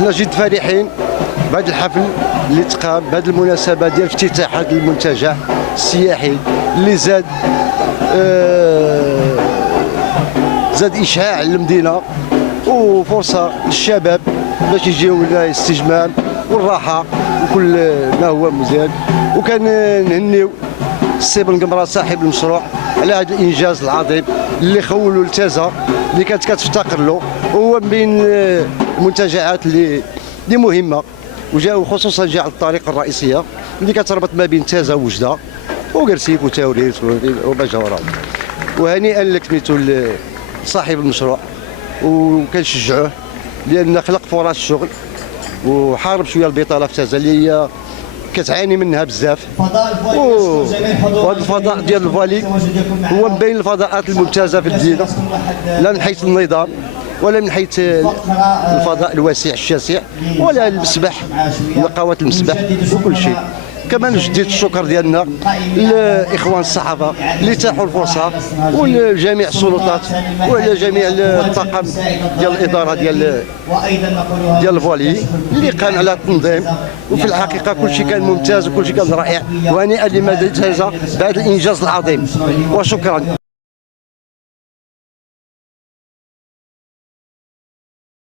حنا جد فرحين بهذا الحفل اللي تقام بهذه المناسبه ديال افتتاح هذا المنتجع السياحي اللي زاد اشعاع للمدينه وفرصه للشباب باش يجيو للاستجمام والراحه وكل ما هو مزيان. وكان نهنيو السي بن قمره صاحب المشروع على هذا الانجاز العظيم اللي خولوا لتازا اللي كانت كتفتقر له، وهو من بين المنتجعات اللي مهمه، وجاء خصوصا جاء على الطريق الرئيسيه اللي كتربط ما بين تازا ووجده وقرسيف وتاوريت وما جاوراهم. وهنيئا لك سميتو صاحب المشروع، وكنشجعوه لان خلق فرص شغل وحارب شويه البطاله في تازا اللي هي كتعاني منها بزاف. وهذا الفضاء ديال الفالي هو من بين الفضاءات الممتازه في المدينه، لا من حيث النظام ولا من حيث الفضاء الواسع الشاسع ولا المسبح نقاوات المسبح وكل شيء. كما نجدد الشكر ديالنا للاخوان الصحافه اللي تاحوا الفرصه، ولجميع السلطات ولجميع الطاقم ديال الاداره ديال الفولي اللي قام على التنظيم. وفي الحقيقه كل شيء كان ممتاز وكل شيء كان رائع، وهنيئا لمدينه تازا بهذا الانجاز العظيم وشكرا.